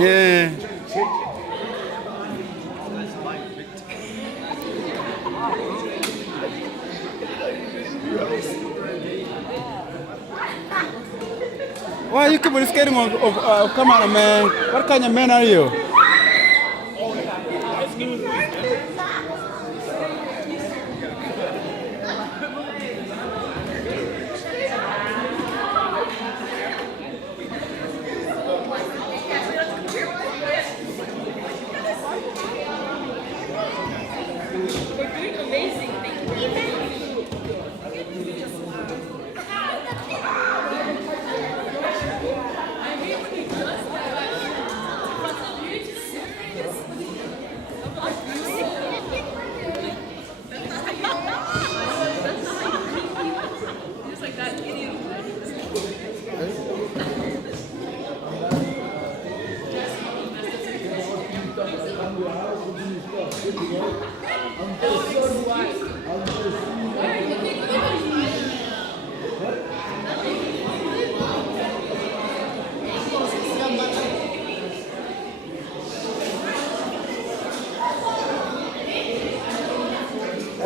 Yeah. Why you keep scared of cameraman? What kind of man are you?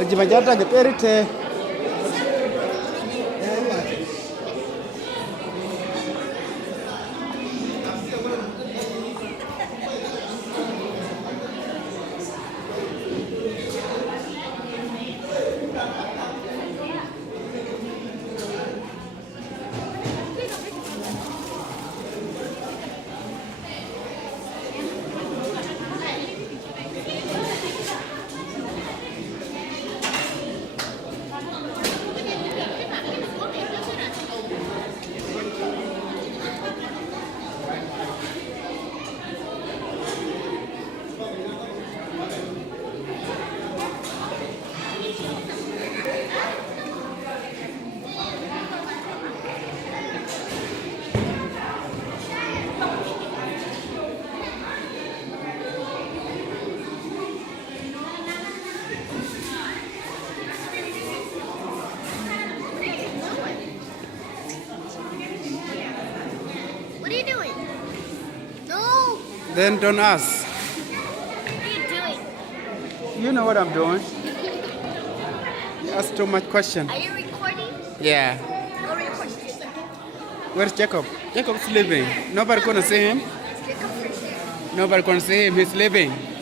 Jimajata geperite. Then don't ask. What are you doing? You know what I'm doing. You ask too much question. Are you recording? Yeah. Go record. Where's Jacob? Jacob's sleeping. Nobody gonna see him. Jacob for sure. Nobody gonna see him. He's sleeping.